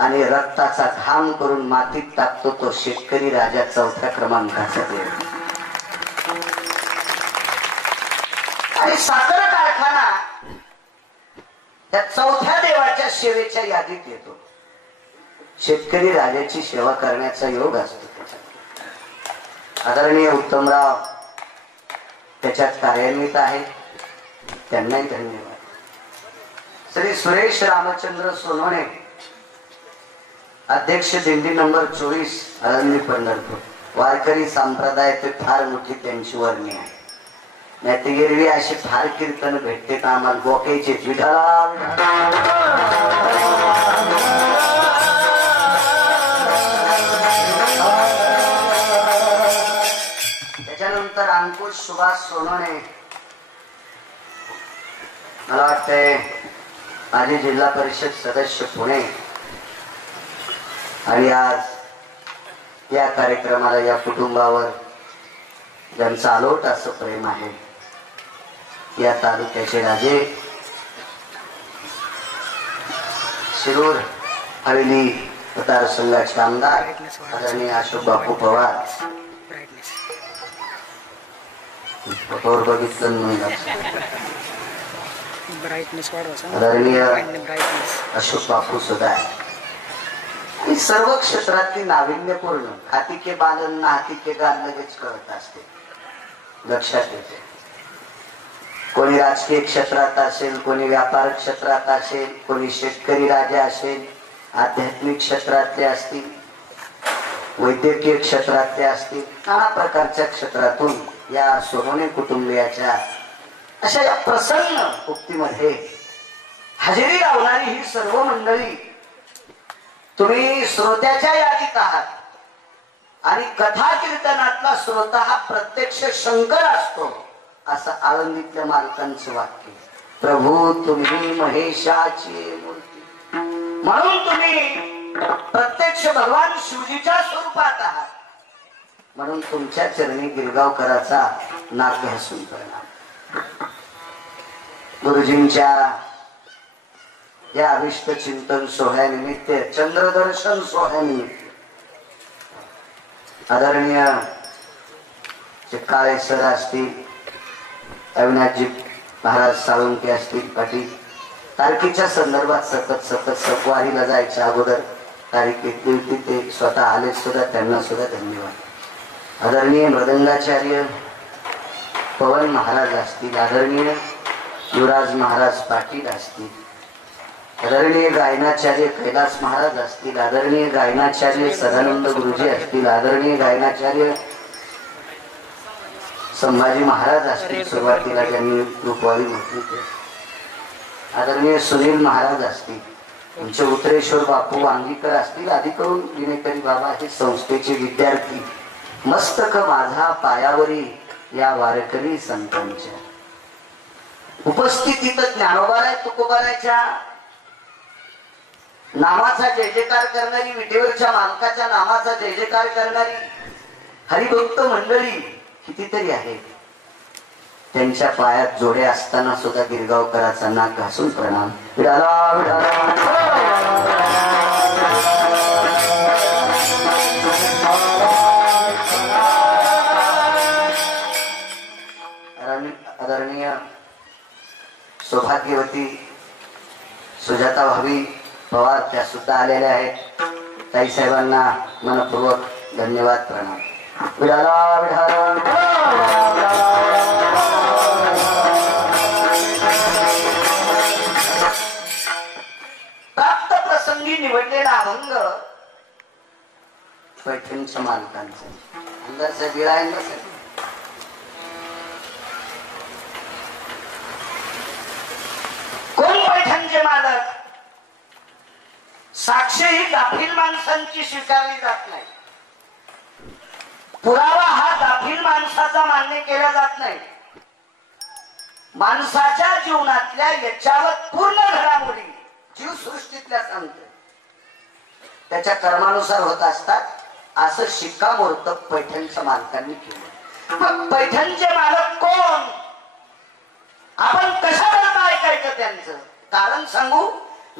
आणि रक्ताचा घाम करून मातीत टाकतो तो शेतकरी राजा चौथ्या क्रमांकाचा देव. आणि साखर कारखाना त्या चौथ्या देवाच्या सेवेच्या यादीत येतो. शेतकरी राजाची सेवा करण्याचा योग असतो. आदरणीय उत्तमराव त्याच्यात कार्यान्वित आहे, त्यांनाही धन्यवाद. श्री सुरेश रामचंद्र सोनवणे अध्यक्ष दिंडी नंबर 24 आळंदी पंढरपूर. वारकरी संप्रदाय ते फार मोठी त्यांची वर्णी आहे. नाही ते गिरवी अशी फार कीर्तन भेटते तर आम्हाला बोकायचे. त्याच्यानंतर अंकुश सुभाष सोनवणे, मला वाटतंय माजी जिल्हा परिषद सदस्य पुणे. आणि आज या कार्यक्रमाला या कुटुंबावर ज्यांचं आलोट असं प्रेम आहे, या तालुक्याचे राजे शिरूर हवेली मतदारसंघाचे आमदार आदरणीय अशोक बापू पवार, फोटोवर बघितलं आदरणीय अशोक बापू सुद्धा ही सर्व क्षेत्रातली नाविन्यपूर्ण हाती के बालन ना हाती के गाल लगेच कळत असते, लक्षात येते. कोणी राजकीय क्षेत्रात असेल, कोणी व्यापार क्षेत्रात असेल, कोणी शेतकरी राजा असेल, आध्यात्मिक क्षेत्रातले असतील, वैद्यकीय क्षेत्रातले असतील, नाना प्रकारच्या क्षेत्रातून या सोनवणे कुटुंबियाच्या अशा या प्रसन्न उक्तीमध्ये हजेरी लावणारी ही सर्व मंडळी, तुम्ही श्रोत्याच्या यादीत आहात. आणि कथा कीर्तनातला श्रोता हा प्रत्यक्ष शंकर असतो, असं आळंदीतल्या मालकांचं वाक्य. प्रभू तुम्ही महेशाची मूर्ती, म्हणून तुम्ही प्रत्यक्ष भगवान शिवजीच्या स्वरूपात आहात. म्हणून तुमच्या चरणी गिरगावकराचा नाक घासून प्रणाम. गुरुजींच्या या अभिष्ट चिंतन सोहळ्यानिमित्त, चंद्रदर्शन सोहळ्यानिमित्त आदरणीय काळे सर असतील, अविनाशजी महाराज साळुंके असतील, पाटील तारखेच्या संदर्भात सतत सपवारीला जायच्या अगोदर तारीख घेतली होती, ते स्वतः आले सुद्धा, त्यांना सुद्धा धन्यवाद. आदरणीय मृदंगाचार्य पवन महाराज असतील, आदरणीय युवराज महाराज पाटील असतील, आदरणीय गायनाचार्य कैलास महाराज असतील, आदरणीय गायनाचार्य सदानंद गुरुजी असतील, आदरणीय गायनाचार्य संभाजी महाराज असतील, सुरुवातीला त्यांनी रूपवारी म्हटली ते, आदरणीय सुनील महाराज असतील, आमचे उत्तरेश्वर बापू वांगीकर असतील, आदी करून विनेकरी बाबा हे संस्थेचे विद्यार्थी. मस्तक माझा पायावरी या वारकरी संतांच्या उपस्थितीत ज्ञानोबाराय तुकोबारायच्या नामाचा जय जयकार करणारी, विटेवरच्या मालकाच्या नामाचा जय जयकार करणारी हरिभक्त मंडळी कितीतरी आहे. त्यांच्या पायात जोडे असताना सुद्धा गिरगावकराचा नाक घासून प्रणाम. विडाला विडाला आदरणीय सौभाग्यवती सुजाता भाभी पवार त्या सुद्धा आलेल्या आहेत. ताई साहेबांना मनपूर्वक धन्यवाद प्रणाम. विडाला विडाला प्राप्त प्रसंगी निवडलेला अभंग पैठणच्या मालकांचा अंदाज विळा नसेल. कोण पैठणचे मालक? साक्ष ही गाफील माणसांची स्वीकारली जात नाही. पुरावा हा गाफील माणसाचा मान्य केला जात नाही. माणसाच्या जीवनातल्या याच्यावर पूर्ण घडामोडी जीवसृष्टीतल्या सांगते, त्याच्या कर्मानुसार होत असतात, असं शिक्कामोर्तब पैठणच्या मालकांनी केलं. मग पैठणचे मालक कोण? आपण कशाकरता ऐकायचं त्यांचं कारण सांगू.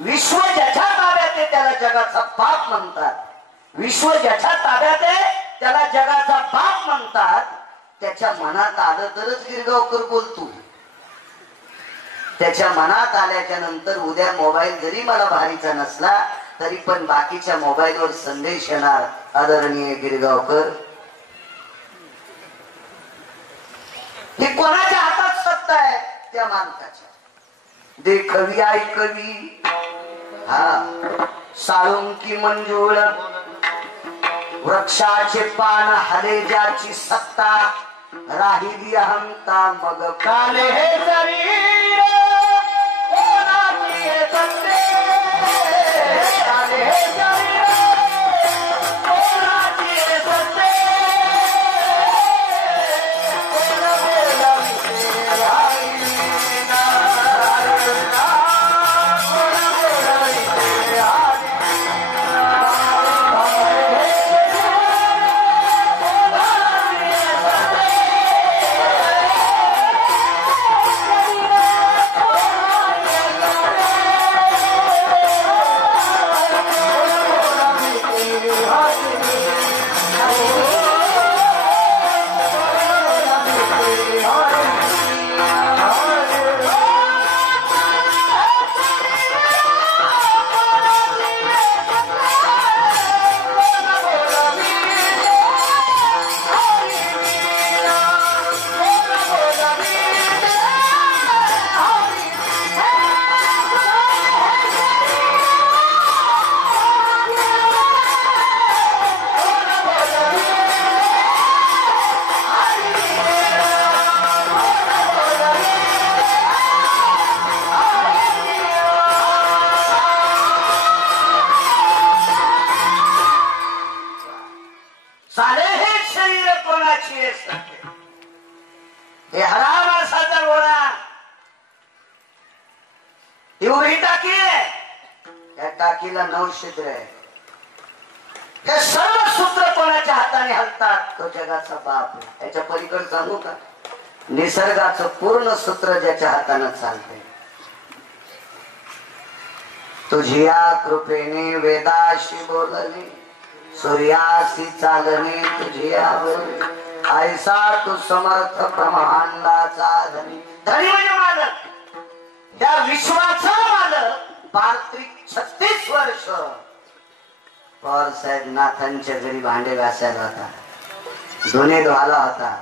विश्व ज्याच्या ताब्यात आहे त्याला जगाचा बाप म्हणतात. विश्व ज्याच्या ताब्यात आहे त्याला जगाचा बाप म्हणतात. त्याच्या मनात आलं तरच गिरगावकर बोलतो. त्याच्या मनात आल्याच्या नंतर उद्या मोबाईल जरी मला भारीचा नसला तरी पण बाकीच्या मोबाईलवर संदेश येणार, आदरणीय गिरगावकर. हे कोणाच्या हातात सत्ता आहे? त्या माणसाच्या. देखवी ऐकवी हा साळुंकी मंजूळ वृक्षाचे पान हले ज्याची सत्ता राहिली अहंता मग काले हे शरीर कोणाची हे सत्ते काले हे शरीर कोणाची हे सत्ते टाकीला 9 छिद्र आहे. हे सर्व सूत्र कोणाच्या हाताने हलतात? तो जगाचा बाप आहे. त्याच्या पलीकडे सांगू का? निसर्गाचं पूर्ण सूत्र ज्याच्या हाताने चालते. तुझिया कृपेने वेदाशी बोलणे सूर्यासी चालणे तुझिया बोलणे ऐसा तू समर्थ ब्रह्मांडाचा धनी. धनी म्हणजे मालक. त्या विश्वाचा मालक. पार्थिक 36 वर्ष पवार साहेब नाथांच्या घरी भांडे घासायला होता, धुणे धुवाला होता.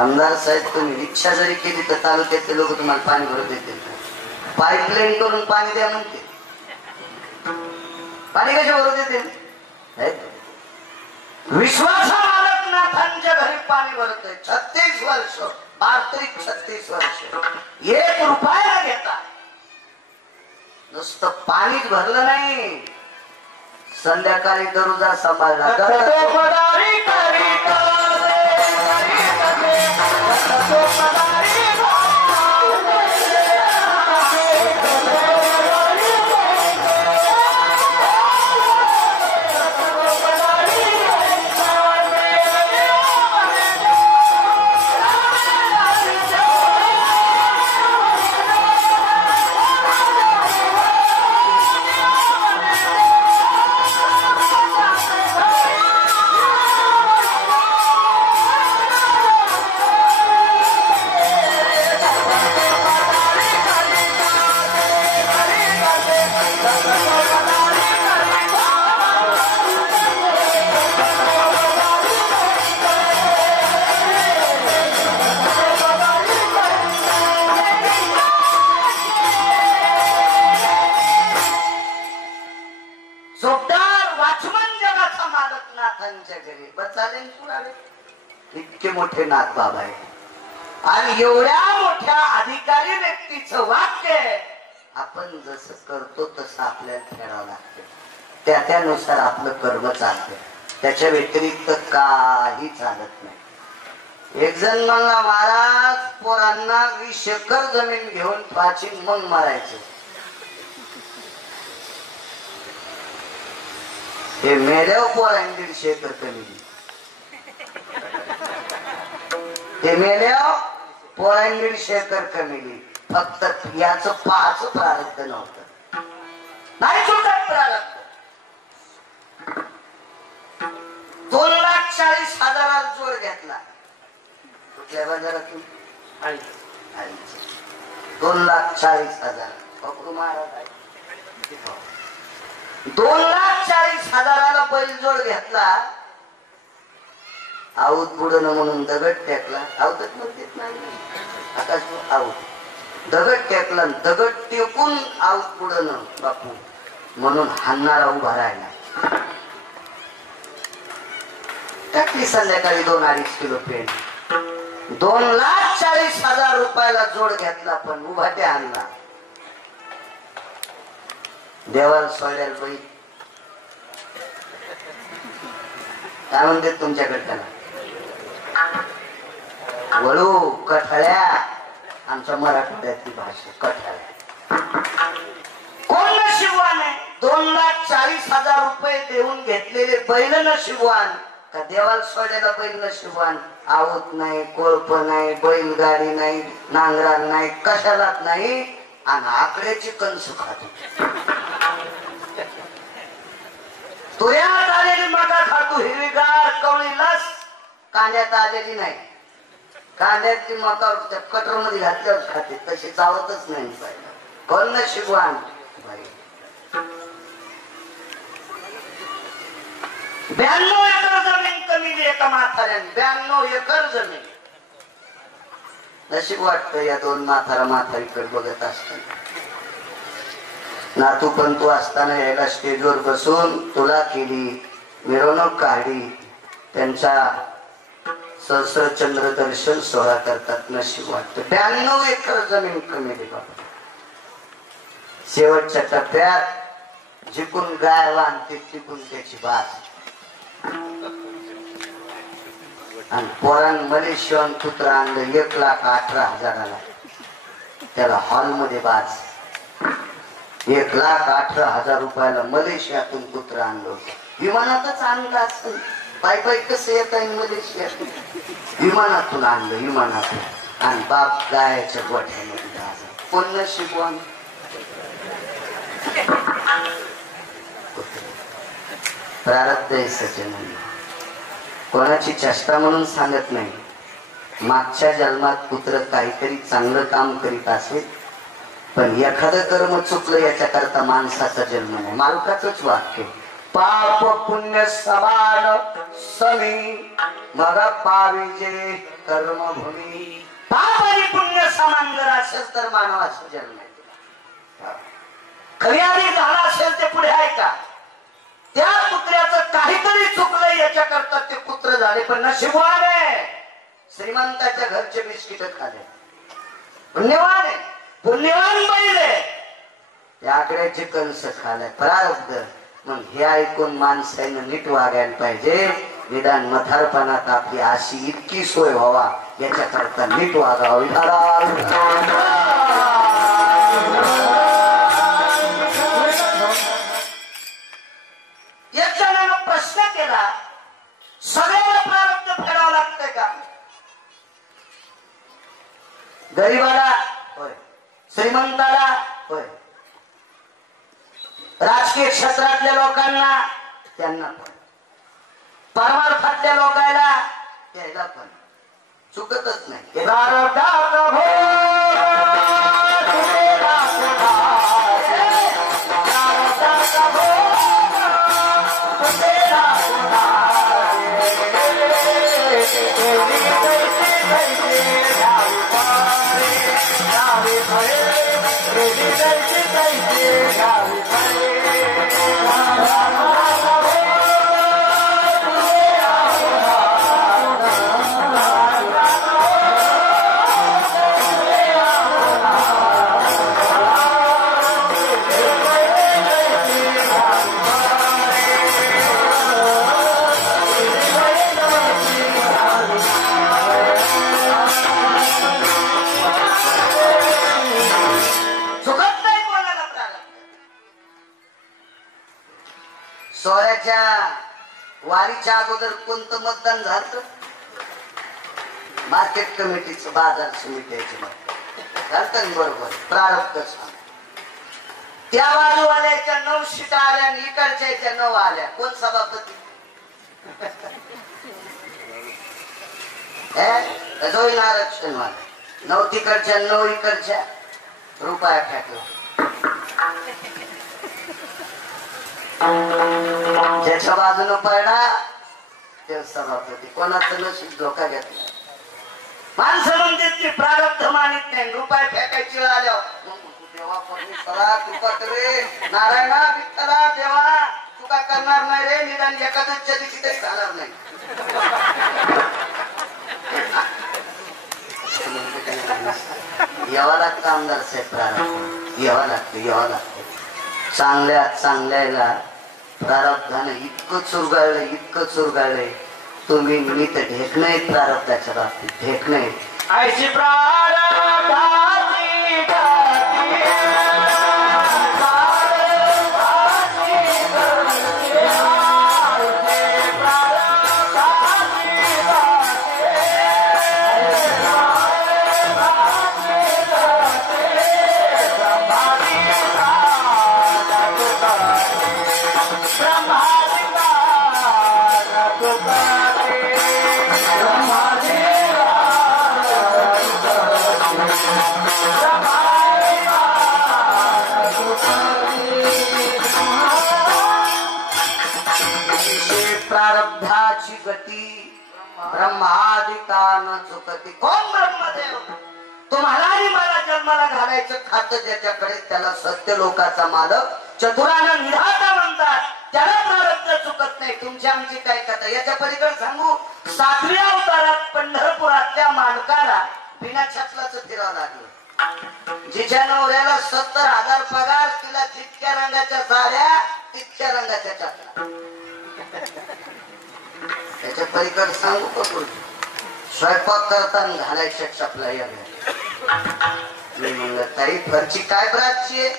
आमदार साहेब तुम्ही रिक्षा जरी केली तर तालुक्यातले लोक तुम्हाला पाणी भरून देतील. पाईपलाईन करून पाणी द्या म्हणते. पाणी कशा भरून देतील? विश्वासा मालक नाथांच्या घरी पाणी भरतोय. 36 वर्ष पार्थिक 36 वर्ष 1 रुपया घेता. नुसतं पाणीच भरलं नाही, संध्याकाळी दरुजा सांभाळला. आचमन जगाचा मालक नाथांच्या घरी बचाले पुरावे. इतके मोठे नाथ बाबा आहे आणि एवढ्या मोठ्या अधिकारी व्यक्तीचं वाक्य आपण जसं करतो तसं आपल्याला फेडावं लागतं. त्यानुसार आपलं कर्म चालतं. त्याच्या व्यतिरिक्त काही चालत नाही. एक जण म्हणला महाराज पोरांना 20 एकर जमीन घेऊन प्राचीन मग मारायचं. हे मेल्यावर पोरांनी 150 एकर कमी. ते मेल्यावर पोरांनी 150 एकर कमी. फक्त याच 5 प्रारब्ध नव्हतं. नाही सुटत प्रारब्ध. 2,40,000 जोड घेतला. कुठल्या बाजारातून? 2,40,000. 2,40,000 बैलजोड घेतला. आऊत बुडण म्हणून दगड टेकला. आवतच म्हणतात नाही आकाश आऊत. दगड टेकला. दगड टेकून आऊत बुडण बापू म्हणून हाणणारा उभा राहिला. टाकली संध्याकाळी 2-2.5 किलो पेंट. 2,40,000 रुपयाला जोड घेतला पण उभा ते आणला. देवाला सोडायला बाई काय म्हणते तुमच्याकडे त्याला वळू कठाळ्या. आमच्या मराठवाड्यातली भाषा कठाळ्या. कोण नशिबवान आहे? 2,40,000 रुपये देऊन घेतलेले बैल नशिबवान का देवाला सोडायला बैल नशिबवान? आवत नाही, कोळप नाही, बैलगाडी नाही, नांगराल नाही, कशालाच नाही आणि आकड्याची कणस खातो. तुऱ्यात आलेली मका खातो. हिरवीगार कवळी लस कांद्यात आलेली नाही. कांद्यातली मका त्या कटर मध्ये घातल्यावर खाते. तशी चावतच नाही. कोण नशिबवान? 92 एकर जमीन कमी एका म्हाताऱ्याने. 92 एकर जमीन. नशीब वाटतं या 2 म्हातारीकडे बघत असताना. नातू पण तू असताना यायला स्टेजवर बसून तुला केली मिरवणूक काढली. त्यांचा सहस्रचंद्र दर्शन सोहळा करतात. नशीब वाटतं. 92 एकर जमीन कमी दे बाबा. शेवटच्या टप्प्यात जिकून गाय बांधते तिकून त्याची बास. आणि पोरान मलेशियन कुत्र आणलं 1,18,000. त्याला हॉलमध्ये बाज. 1,18,000 रुपयाला मलेशियातून कुत्र आणलं. विमानातच आणलं असं. पाय कसं येत आहे मलेशियातून? विमानातून आणलं. विमानातून. आणि बाप गायाच्या गोठ्यामध्ये बाज. कोण नशिबवान? प्रारब्ध आहे सज्जन. कोणाची चेष्टा म्हणून सांगत नाही. मागच्या जन्मात पुत्र काहीतरी चांगलं काम करीत असेल पण एखादं कर्म चुकलं याच्याकरता माणसाचा जन्म नाही. मालकाचंच वाक्य. पाप पुण्य समान समी मग पाविजे कर्मभूमी. पाप आणि पुण्य समान जर असेल तर मानवाचा जन्म आहे. खरी झाला असेल ते पुढे आहे का? त्या कुत्र्याचं काहीतरी चुकलंय याच्याकरता ते कुत्र झाले. पण नशिबवान आहे श्रीमंताच्या घरचे बिस्किट खाले. पुण्यवान आहे. पुण्यवान बैल आहे. त्या आकड्याचे कंस खाले. प्रारब्ध. मग हे ऐकून माणसानं नीट वागायला पाहिजे. निदान म्हातारपणात आपली अशी इतकी सोय व्हावा याच्याकरता नीट वागावं. एक जणांना प्रश्न केला सगळ्याला प्रारब्ध फेडावं लागतंय का? गरीबाला होय, श्रीमंताला होय, राजकीय क्षेत्रातल्या लोकांना त्यांना पण, परमार्थातल्या लोकांना त्याला पण चुकतच नाही. Hey, वारीच्या अगोदर कोणतं मतदान झालं? मार्केट कमिटीचं, बाजार समितीचे मत घालतं बरोबर. प्रारब्ध सांग. त्या बाजूवाल्याच्या 9 सीटा आल्या आणि इकडच्या 9 आल्या. कोण सभापती? होईल आरक्षण वाला. 9 तिकडच्या 9 इकडच्या रुपया टाकला. ज्याच्या बाजूनं पडला ते सभापती. कोणाचं नशीब धोका घेतला. माणसं म्हणतात की प्रारब्ध मानित नाही. रुपये फेकायची वेळ आल्यावर देवा परमेश्वरा कृपा करे, नारायणा विठ्ठला देवा चुका करणार नाही रे. निदान एखाद्याच्या दिवशी तरी झाणार नाही. यावं लागतं आमदार साहेब. प्रारब्ध यावं लागतं. चांगल्या चांगल्याला प्रारब्धानं इतकं चुरगाळलंय तुम्ही. मी तर ढेक नाही प्रारब्धाच्या बाबतीत. ढेक नाही. ऐशी प्रारब्धाची प्रारब्धाची गती ब्रह्मादिका न चुकती. कोण ब्रह्मदेव? तुम्हाला आणि मला जन्माला घालायचं खातं ज्याच्याकडे त्याला सत्य लोकाचा मालक चतुरानं निधाता म्हणतात. त्याला प्रारब्ध चुकत नाही. तुमची आमची काय कथा. याच्या पलीकडे सांगू. 7व्या अवतारात पंढरपुरातल्या मालकाला बिना छत्राचं फिरावं लागलं. जिच्या नवऱ्याला 70,000 पगार, तिला जितक्या रंगाच्या साड्या तितक्या रंगाच्या चपला. त्याच्या पलीकडे सांगू का पुढे. स्वयंपाक करताना घालायच्या चपला या. मी म्हणलं ताई फरची काय ब्रासची आहे?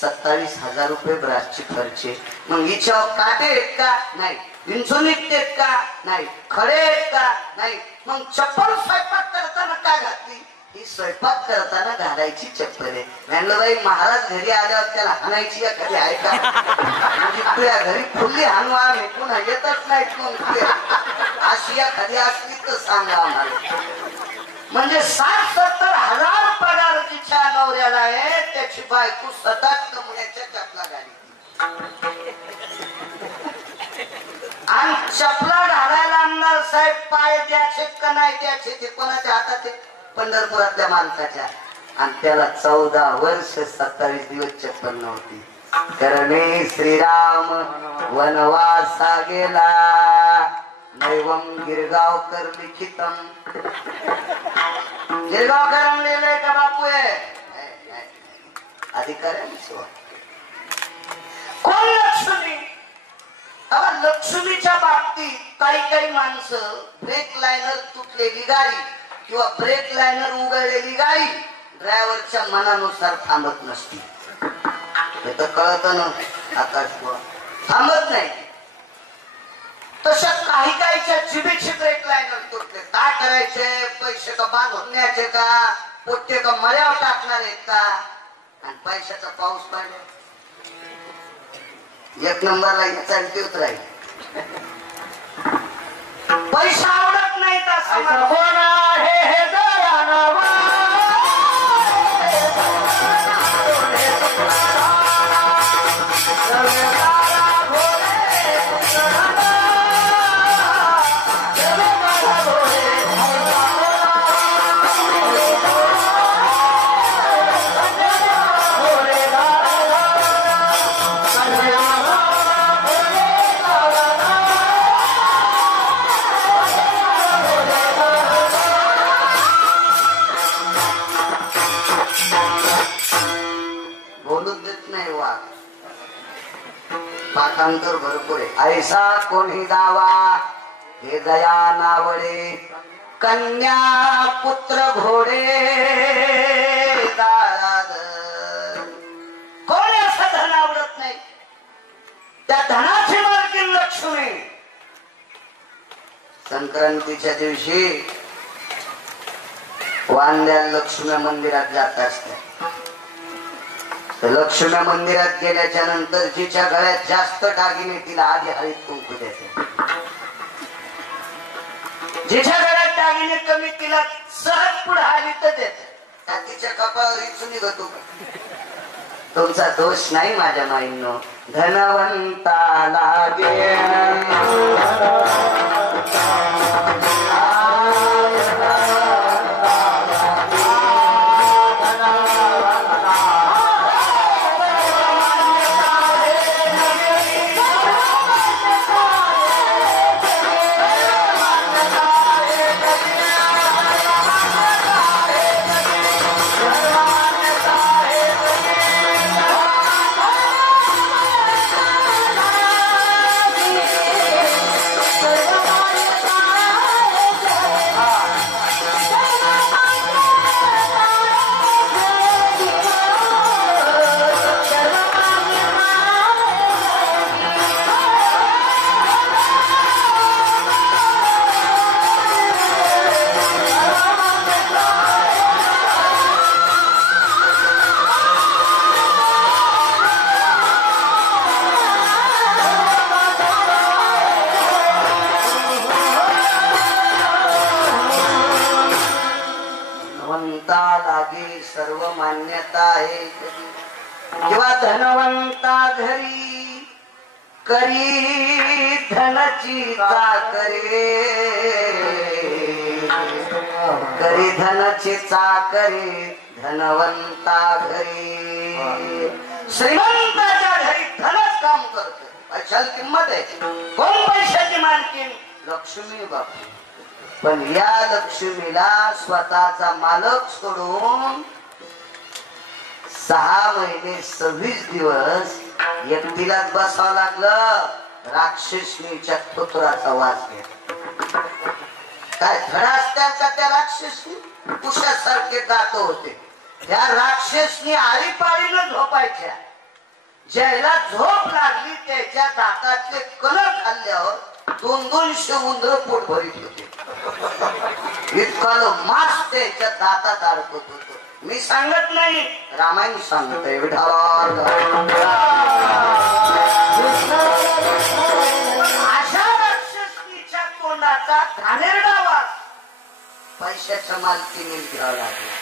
27,000 रुपये ब्रासची फरची. मग हिच्यावर काटे आहेत का? नाही. विंचू निघतेत का? नाही. खडे आहेत का? नाही. मग चप्पल स्वयंपाक करताना का घातली? ही स्वयंपाक करताना घालायची चप्पल आहे. म्हणलं बाई महाराज घरी आल्यावर त्याला हाणायची या कधी आहे का? म्हणजे तुझ्या घरी फुल्ली हाणवा आम्ही पुन्हा येतच नाहीत. मग अशी या कधी असली तर सांगा आम्हाला. म्हणजे 60-70,000 पगार तिच्या नवऱ्याला आहे. त्याची बायको 7 नमुन्याच्या चपला घाली. आणि चपला घालायला आमदार साहेब पाय द्याचे का नाही द्यायचे ते कोणाच्या हातात? पंढरपुरातल्या माणसाच्या. आणि त्याला 14 वर्ष 27 दिवस चप्पल नव्हती. करणे श्रीराम वनवासा गेला नैवम गिरगावकर लिखितम. गिरगावकर लिहिलंय का बापू? अधिकाऱ्यांनी कोण? लक्ष्मी. लक्ष्मीच्या बाबतीत काही माणसं ब्रेक लायनर तुटलेली गाडी किंवा ब्रेक लायनर उघडलेली गाडी ड्रायव्हरच्या मनानुसार थांबत नसती. हे तर कळत ना. आकाश थांबत नाही. तशा काहीच्या जिभेची ब्रेक लायनर तुटले. काय करायचे? पैसे का बांधून न्यायचे का? पोट्टे का मळ्यावर टाकणार आहेत का? आणि पैशाचा पाऊस पडला. 1 नंबरला चालती उतरायची. पैसा आवडत नाही तर कोण आहे हे दयानवा. पाठांतर भरपूर आहे. ऐसा कोणी दावा हे दया नावडे कन्या पुत्र घोडे कोणी असं धन आवडत नाही. त्या धनाची मालकीण लक्ष्मी. संक्रांतीच्या दिवशी वांद्या लक्ष्मी मंदिरात जात असतात. लक्ष्मी मंदिरात गेल्याच्या नंतर जिच्या गळ्यात जास्त दागिने तिला आधी हळीत कुंकू देते. जिच्या गळ्यात दागिने कमी तिला सहज पुढे हळीत देते. तिच्या कपाळावर इचून निघतो. तुमचा दोष नाही माझ्या माईंनो. धनवंता लागे सर्व मान्यता आहे. किंवा धनवंता घरी करी धनाची चाकरी करी धनाची चाकरी धनवंता घरी. श्रीमंताच्या घरी धनच काम करत. पैशाला किंमत आहे. कोण पैशाची मालकीन? लक्ष्मी बापू. पण या लक्ष्मीला स्वतःचा मालक सोडून 6 महिने 26 दिवस एकटीलाच बसावं लागलं. राक्षसनीच्या पुत्राचा वास घेत. काय धडा असत्या का त्या राक्षसनी? कुशासारखे गात होते. त्या राक्षसनी आळीपाळीनं झोपायच्या. ज्याला झोप लागली त्याच्या दातातले कलर खाल्ल्यावर 200 उंदर पोट भरीत होते. इतकं मास त्याच्या दातात अडकत होत. मी सांगत नाही, रामायण सांगत आहे. अशा राक्षसनीच्या तोंडाचा घाणेरडा वास पैशाच्या मालकीने घ्यावा लागला.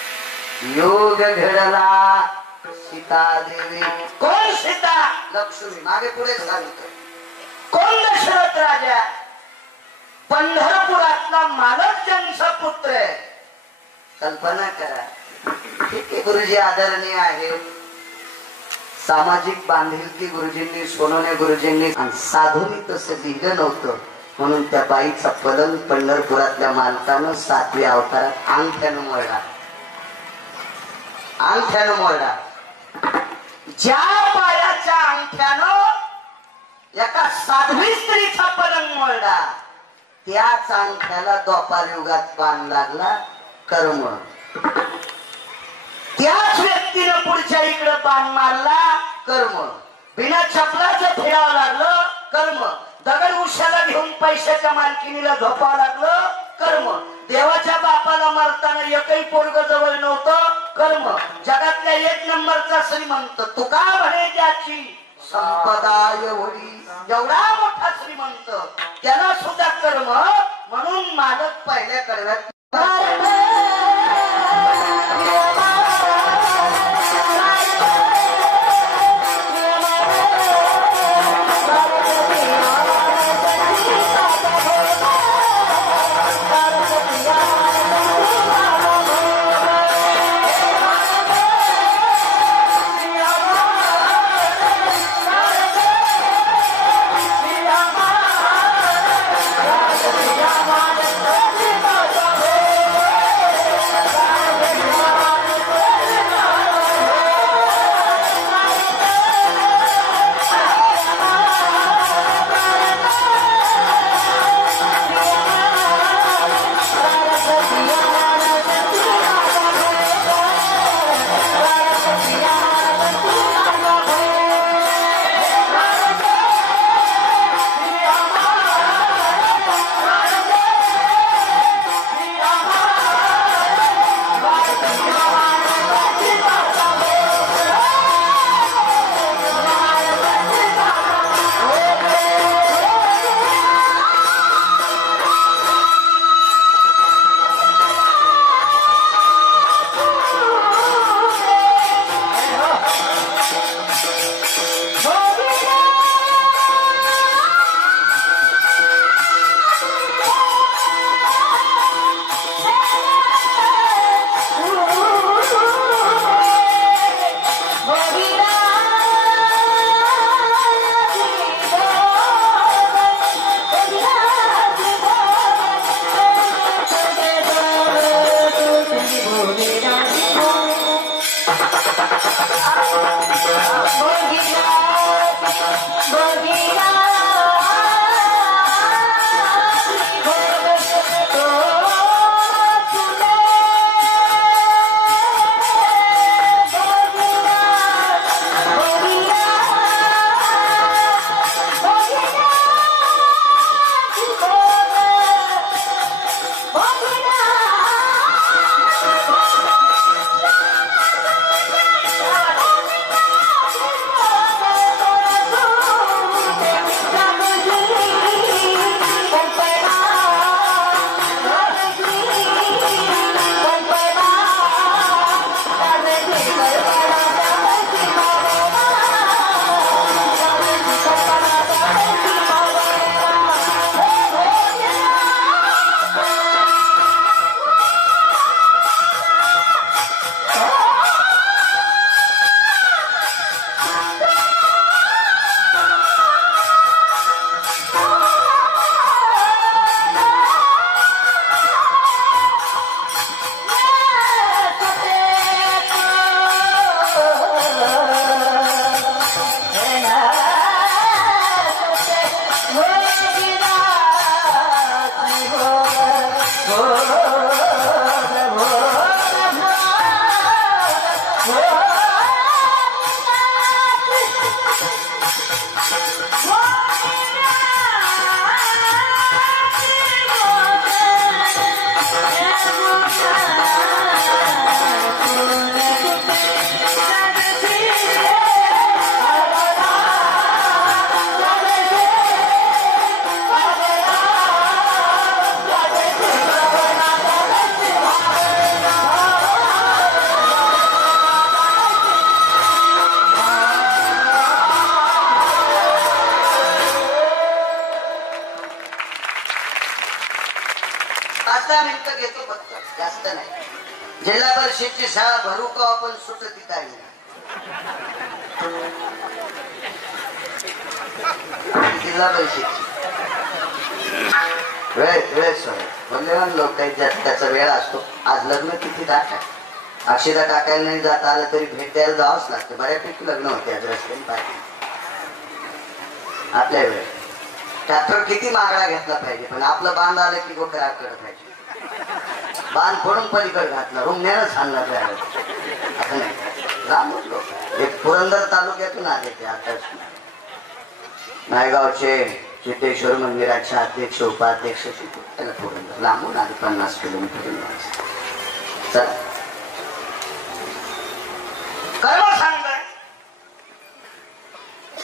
योग घडला सीता देवी. कोण सीता? लक्ष्मी. मागे पुढे सांगतो. कोण दशरथ राजा? पंढरपुरातला मालक ज्यांचा पुत्र आहे. कल्पना करा. ठीक आहे, गुरुजी आदरणीय आहे. सामाजिक बांधिलकी गुरुजींनी सोनवणे गुरुजींनी साधूनी तसं लिहिलं नव्हतं. म्हणून त्या बाईचा पलंग पंढरपुरातल्या मालकानं 7व्या अवतारात अंगठ्यानं मोडला. अंगठ्यानं मोडला. ज्या बायाच्या अंगठ्यानं एका साध्वी स्त्रीचा पलंग मोडला त्याच अंगठ्याला द्वापार युगात बाण लागला. कर्म. त्याच व्यक्तीनं पुढच्या इकडे बाण मारला. कर्म. बिना चपलाचं फिरावं लागलं. कर्म. दगड उशाला घेऊन पैशाच्या मालकिनीला झोपावं लागलं. कर्म. देवाच्या बापाला मारताना एकही पोरग जवळ नव्हतं. कर्म. जगातल्या 1 नंबरचा श्रीमंत तुका म्हणे त्याची संपदा एवढी. एवढा मोठा श्रीमंत त्याला सुद्धा कर्म. म्हणून मालक पहिल्या कडव्यात घेतो फक्त, जास्त नाही. जिल्हा परिषदची शाळा भरू का आपण सुटती काय जिल्हा परिषदची मूल्यवान लोक आहेत, त्याचा वेळ असतो. आज लग्न किती टाका अक्षदा टाकायला नाही जाता आलं तरी भेट द्यायला जावंच लागतं. बऱ्यापैकी लग्न होते आज रस्त्याने पाहिजे. आपल्या वेळ ट्रॅक्टर किती महागडा घेतला पाहिजे, पण आपलं बांध आलं की गोकर आकडं पाहिजे. बांध फोडून पलीकडे घातला, रुमण्यानंच आणला पाहिजे असं नाही. लांबच लोक एक पुरंदर तालुक्यातून आले ते. आता नायगावचे सिद्धेश्वर मंदिराचे अध्यक्ष उपाध्यक्ष त्याला पुरंदर लांबून आले 50 किलोमीटर. चला कर्म सांगताय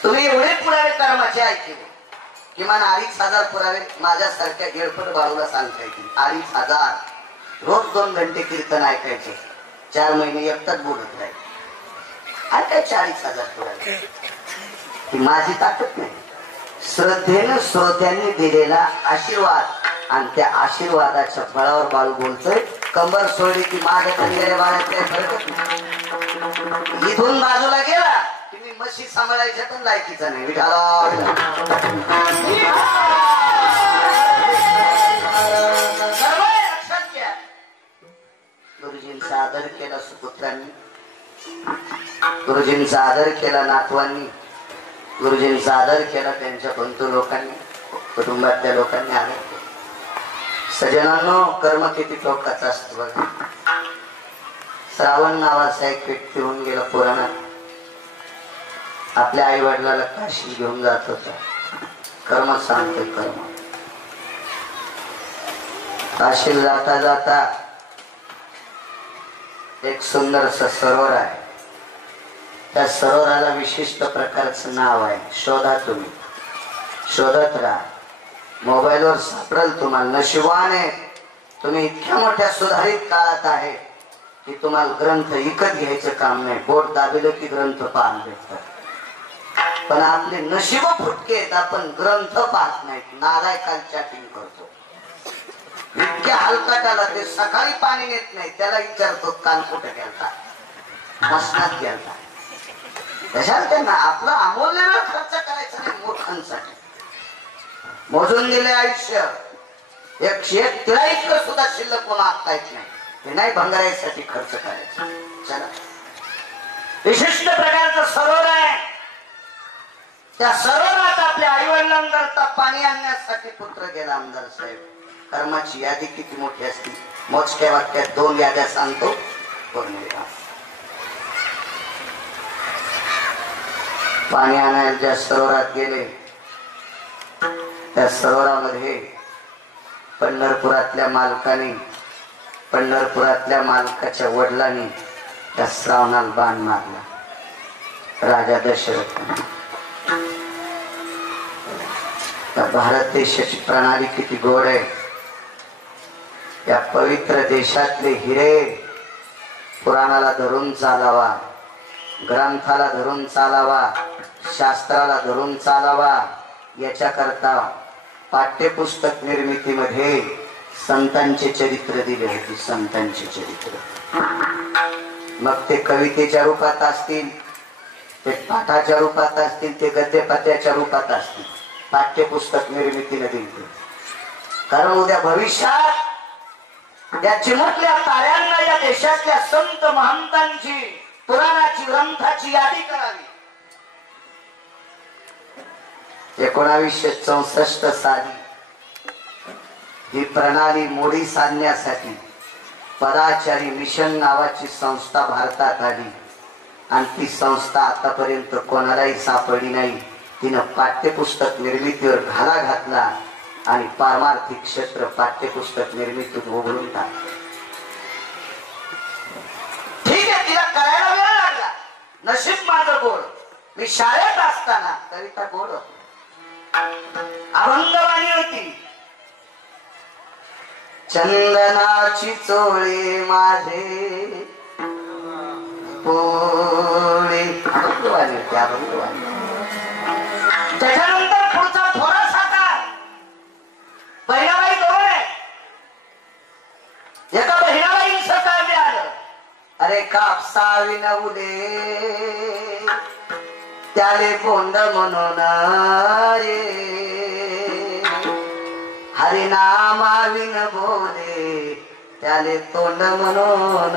तुम्ही. एवढे पुरावे कर्माचे ऐकले, किमान 2,500 पुरावे माझ्यासारख्या गेडपट बाळूला सांगता येतील. 2,500 रोज 2 घंटे कीर्तन ऐकायचे, 4 महिने एकटाच बोलत राहील. ऐकायचे 2,500 पुरावे. ही माझी ताकद नाही, श्रद्धेनं श्रोत्यांनी दिलेला आशीर्वाद, आणि त्या आशीर्वादाच्या बळावर बाळू बोलतोय. कंबर सोडली की माझ्या कन्याच्या बाळात काही फरकच नाही. इथून बाजूला गेला तुम्ही म्हशी सांभाळायच्या पण लायकीचा नाही. लक्षात घ्या, गुरुजींचा आदर केला सुपुत्रांनी, गुरुजींचा आदर केला नातवांनी, गुरुजींचा आदर केला त्यांच्या बंधू लोकांनी, कुटुंबातल्या लोकांनी आदर केला. सजनांनो, कर्म किती टोकाचं असतं बघा. श्रावण नावाचा एक व्यक्ती होऊन गेला पुराणात. आपल्या आई वडिलाला काशी घेऊन जात होता. कर्म सांगते कर्म. काशीला जाता जाता एक सुंदरस सरोवर आहे. त्या सरोवराला विशिष्ट प्रकारचं नाव आहे. शोधा, तुम्ही शोधत राहा. मोबाईलवर सापडेल तुम्हाला. नशिबाने तुम्ही इतक्या मोठ्या सुधारित काळात आहे की तुम्हाला ग्रंथ विकत घ्यायचं काम नाही. बोट दाबिलं की ग्रंथ पाहायला भेटतात. पण आपले नशीब फुटके आहेत, आपण ग्रंथ पाहत नाहीत. नागाय काल चॅटिंग करतो. इतक्या हलकाटाला ते सकाळी पाणी नेत नाही, त्याला विचारतो काल कुठे गेलता, मसनात गेलता. तशाच त्यांना आपला अमूल्य खर्च करायचा नाही मूर्खांसाठी. मोजून दिले आयुष्य, एक तिला इतकं सुद्धा शिल्लक कोण आखता येत नाही. हे नाही भंगारायसाठी खर्च करायचा. चला, विशिष्ट प्रकारचं सरोवर आहे. त्या सरोवरात आपल्या आई वडिलांकरता पाणी आणण्यासाठी पुत्र गेला. आमदार साहेब, कर्माची यादी किती मोठी असती. मोजक्या वाक्यात 2 याद्या सांगतो. पाणी आणायला ज्या सरोवरात गेले, त्या सरोवरामध्ये पंढरपुरातल्या मालकाच्या वडिलांनी त्या श्रावणाला बाण मारला. राजा दशरथ. भारत देशाची प्रणाली किती गोड आहे. या पवित्र देशातले हिरे पुराणाला धरून चालावा, ग्रंथाला धरून चालावा, शास्त्राला धरून चालावा, याच्याकरता पाठ्यपुस्तक निर्मितीमध्ये संतांचे चरित्र दिले होते. संतांचे चरित्र, मग ते कवितेच्या रूपात असतील, ते पाठाच्या रूपात असतील, ते गद्यपद्याच्या रूपात असतील, पाठ्यपुस्तक निर्मितीने दिली. कारण उद्या भविष्यात या चिमुकल्या ताऱ्यांना या देशातल्या संत महंतांची, पुराणाची, ग्रंथाची यादी करावी. 1964 साली ही प्रणाली मोडी साधण्यासाठी पदाचारी मिशन नावाची संस्था भारतात आली. आणि ती संस्था आतापर्यंत कोणालाही सापडली नाही. तिनं पाठ्यपुस्तक निर्मितीवर घाला घातला आणि पारमार्थिक क्षेत्र पाठ्यपुस्तक निर्मितीत उघडून टाकलं. नशीब माझं गोड. मी शाळेत असताना कविता गोड होती, अभंगवाणी होती. चंदनाची चोळी माझे पोळी, अभंगवाणी होती, अभंगवाणी. त्याच्यानंतर पुढचा थोडा साकार बहिणाबाई दोन आहे. एका बहिणाबाईंचं काव्य आलं, अरे कापसावी नवले त्याले कोंड म्हणून रे, हरिनामाविन बोले त्याले तोंड म्हणून.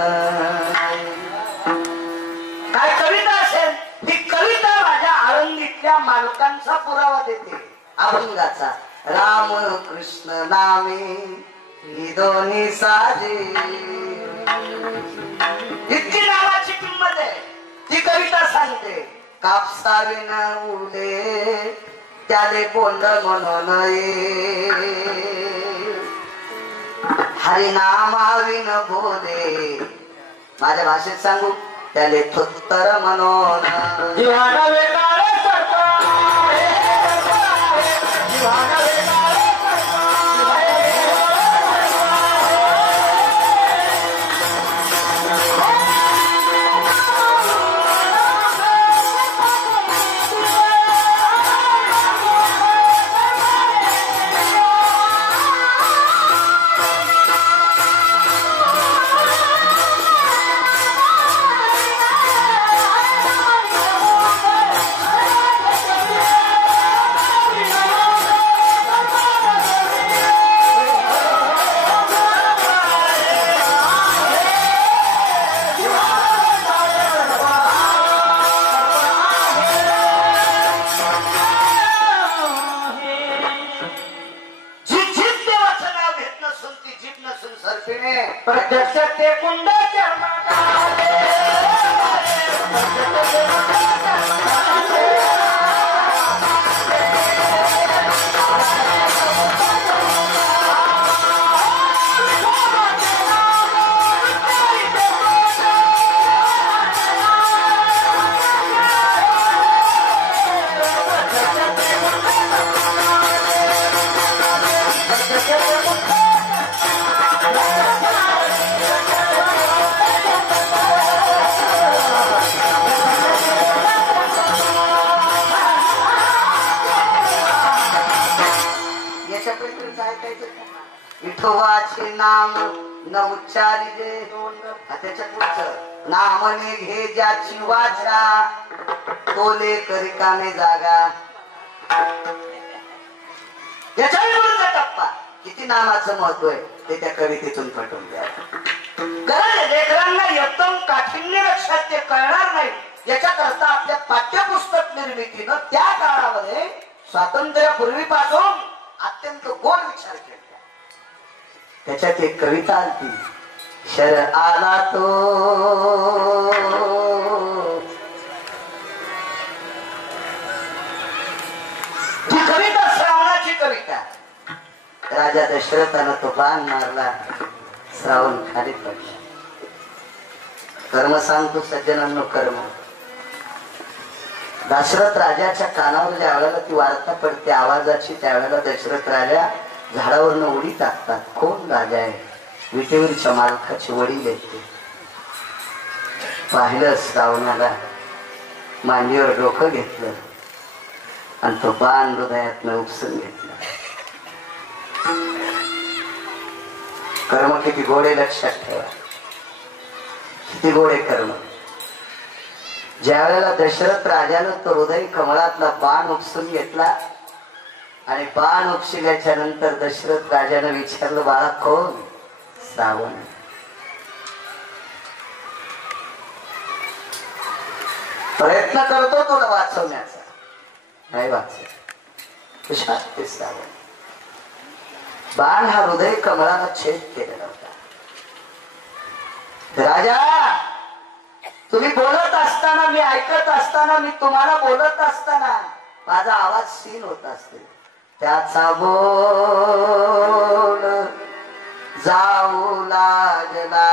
काय कविता असेल ही कविता माझ्या आळंदीतल्या मालकांचा पुरावा देते अभंगाचा. राम कृष्ण नामे ही दोन्ही साजे, इतकी नावाची किंमत आहे. ती कविता सांगते कापसाविन उले त्याले कोंड म्हणून ये, हरिनामाविन बोले माझ्या भाषेत सांगू त्याले थोत्तर म्हणून. जीवाना वेगाळे सरका, जीवाना वेगाळे सरका. प्रत्यक्ष ते कुंड विठोबाचे नाम न उच्चारिले, त्याच्या पुढचं नामने घे ज्याची वाचा तोले करी कामे जागा. याच्या विरुद्ध टप्पा किती नामाचं महत्व आहे ते त्या कवितेतून पटवून द्या. कारण लेकरांना एकदम काठिण्य लक्षात ते कळणार नाही. याच्याकरता आपल्या पाठ्यपुस्तक निर्मितीनं त्या काळामध्ये स्वातंत्र्यापूर्वीपासून अत्यंत गोड विचार केला. त्याच्यात एक कविता आली, शर आला तो ती कविता श्रावणाची कविता. राजा दशरथानं तो बाण मारला, श्रावण खाली पडला. कर्म सांगतो सज्जनांनो कर्म. दशरथ राजाच्या कानावर ज्या वेळेला ती वार्ता पडते आवाजाची, त्यावेळेला दशरथ राजा झाडावरनं उडी टाकतात. कोण राजा आहे? विटेवरीच्या मालकाची वडील येते. पाहिलं श्रावणाला, मांडीवर डोकं घेतलं आणि तो बाण हृदयातनं उपसून घेतला. कर्म किती गोडे लक्षात ठेवा, किती गोडे कर्म. ज्या वेळेला दशरथ राजानं तो हृदय कमळातला बाण उपसून घेतला आणि बाण उपशिल्याच्या नंतर दशरथ राजानं विचारलं, बाळा कोण? श्रावण. प्रयत्न करतो तुला वाचवण्याचा, नाही वाचव. कशात ते श्रावण. बाण हा हृदय कमळाला छेद केलेला होता. राजा, तुम्ही बोलत असताना, मी ऐकत असताना, मी तुम्हाला बोलत असताना माझा आवाज क्षीण होत असते. त्याचा बोल जाऊ लागला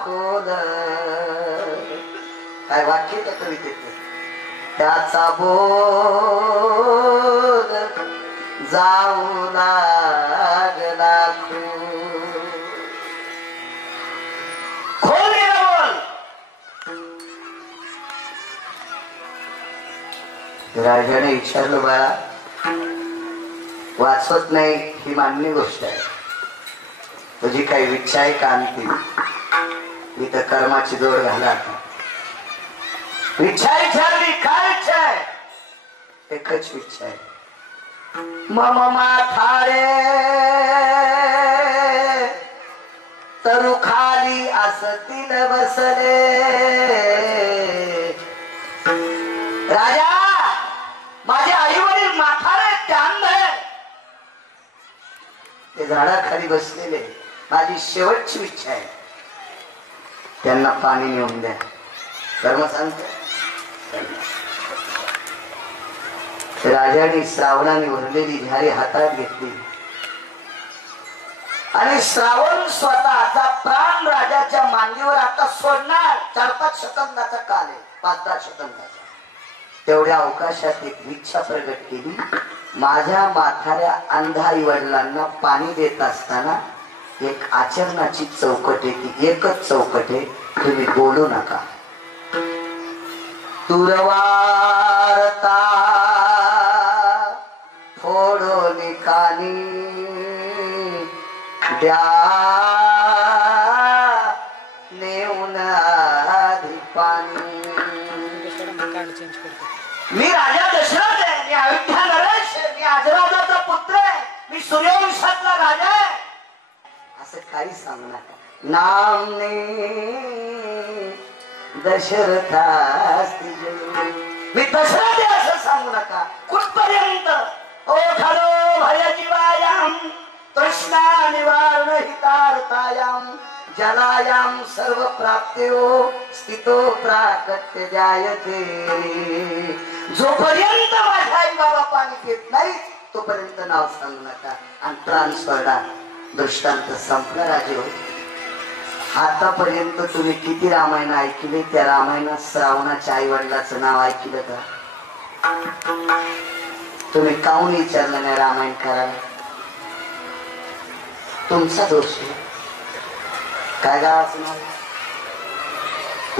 खोल. काय वाक्य कवितेत त्याचा बोल जाऊ लागला खोल गेला बोल. राजाने विचारलं बाळा वाचवत नाही ही मान्य गोष्ट आहे तुझी काही इच्छा आहे का अंतिम मी तर कर्माची जोड घाला इच्छा विचारली काय इच्छा आहे एकच इच्छा आहे मम माथारे तरु खाली असतील बसले राजा माझे आई वडील म्हातारे त्यांद ते झाडाखाली बसलेले माझी शेवटची इच्छा आहे त्यांना पाणी नेऊन द्या कर्म सांगते राजाने श्रावणाने भरलेली झारी हातात घेतली आणि श्रावण स्वतःचा प्राण राजाच्या मांडीवर आता सोडणार. 4-5 सेकंदाचा काल आहे 5-10 सेकंदाचा. तेवढ्या अवकाशात एक इच्छा प्रगट केली माझ्या म्हाताऱ्या अंधाई वडिलांना पाणी देत असताना एक आचरणाची चौकट आहे ती एकच चौकट आहे तुम्ही बोलू नका तुरवारता फोडोनी कानी द्या नेऊन आधी पाणी. मी राजा दशरथ आहे मी अयोध्या नरेश आहे मी अजराजाचा पुत्र आहे मी सूर्यवंशातला राजा आहे असं काही सांगू नका नामने दशरथास्ति मी दशरथ आहे असं सांगू नका. कुठपर्यंत ओ खालो भयजीवायाम तृष्णा निवारण हितार्थायाम जलायाम सर्व प्राप्त्यो स्थितो प्राकट्य जायते. जोपर्यंत माझ्या आई बाबा पाणी घेत नाही तोपर्यंत नाव सांगू नका आणि प्राण सोडा. दृष्टांत संपला राजे हो. आतापर्यंत तुम्ही किती रामायण ऐकले त्या रामायणात श्रावणाच्या आई वडिलाचं नाव ऐकलं का तुम्ही काहून विचारलं नाही रामायण करायला तुमचा दोष आहे. काय गावाचं नाव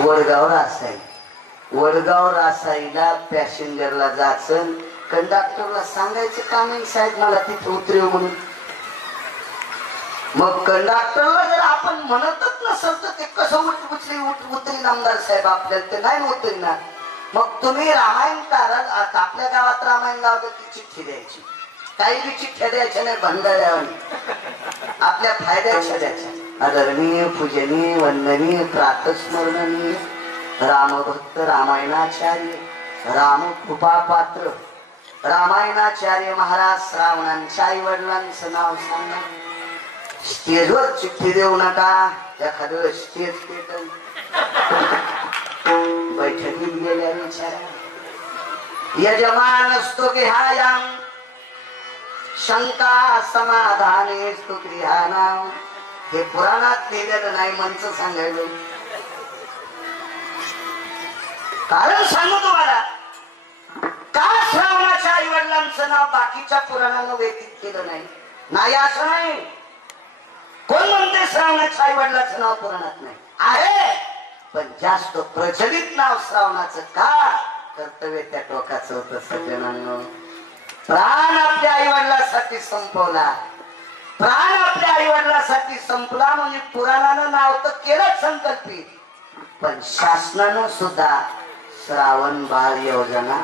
वडगाव रासाई. वडगाव रासाईला पॅसेंजरला जायचं कंडक्टरला सांगायचं काम आहे साहेब मला तिथे उतरेव म्हणून. मग कंडक्टरला जर आपण म्हणतच नसेल तर ते कसं उतरी आमदार साहेब आपल्याला ते नाही उतरणार. मग तुम्ही रामायण काढाल आपल्या गावात रामायण लावलं की चिठ्ठी द्यायची काही बी चिठ्ठ्या द्यायच्या नाही भंडाऱ्यावानी आपल्या फायद्याच्या द्यायच्या आदरणीय पूजनीय वंदनीय प्रातस्मरणीय रामभक्त रामायणाचार्य राम कृपा पात्र रामायणाचार्य महाराज श्रावणांच्या आई वडिलांचं नाव सांगा. स्टेजवर चिठ्ठी देऊ नका एखाद्या वेळेस स्टेज पेटल बैठकीत गेल्या विचारा यजमान असतो गृहायाम शंका समाधाने स्तु गृहानाम. हे पुराणात लिहिलेलं नाही मंच सांगायचं कारण सांगू तुम्हाला का श्रावणाच्या आई वडिलांचं नाव बाकीच्या पुराणानं व्यतीत केलं नाही असं नाही. कोण म्हणते श्रावणाच्या आई वडिलांचं नाव पुराणात नाही आहे पण जास्त प्रचलित नाव श्रावणाचं का कर्तव्य त्या टोकाचं होतं. सज्जनांनो प्राण आपल्या आई वडिलांसाठी संपवला प्राण आपल्या आई वडिलांसाठी संपला म्हणजे पुराणानं नाव तर केलंच संकल्पित पण शासनानं सुद्धा श्रावण बाळ योजना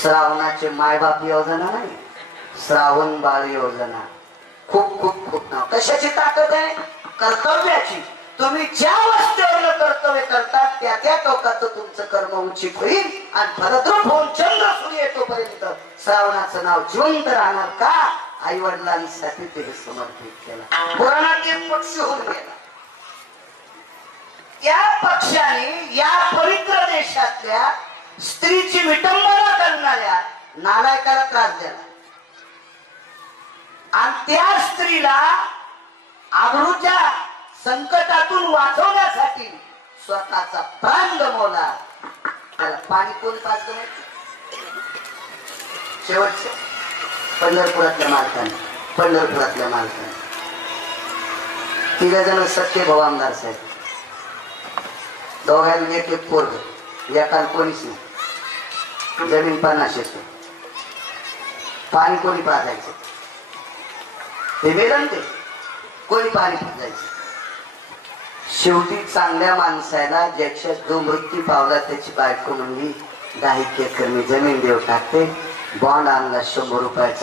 श्रावणाचे मायबाप योजना नाही श्रावण बाळ योजना खूप खूप खूप नाव. कशाची ताकद आहे कर्तव्याची. तुम्ही ज्या वस्तीवर कर्तव्य करतात त्या त्या टोकाचं तुमचं कर्म उचित होईल आणि फलद्रूप होऊन चंद्र सूर्य येतोपर्यंत श्रावणाचं नाव जिवंत राहणार का आई वडिलांसाठी ते समर्पित केलं. पुराणात एक पक्ष होऊन गेला त्या पक्षाने या पवित्र देशातल्या स्त्रीची विटंबना करणाऱ्या नालायकाला त्रास दिला आणि त्या स्त्रीला आबरूच्या संकटातून वाचवण्यासाठी स्वतःचा प्राण गमवला त्याला पाणी कोण पाजलं माहिती? शेवटचं पंढरपुरातल्या मालकाने तिघ जण सत्य भाऊ आमदार साहेब, दोघांनी एक एक पोरग, एकाला कोणीच नाही, जमीन 50 एकर, पाणी कोणी पाजायचं? ते वेदन ते कोणी पाणी पाजायचं? शेवटी चांगल्या माणसाला ज्याच्या जो मृत्यू पावला त्याची बायको म्हणली 10 एकर मी जमीन देऊ टाकते, बॉन्ड आणला 100 रुपयाचा.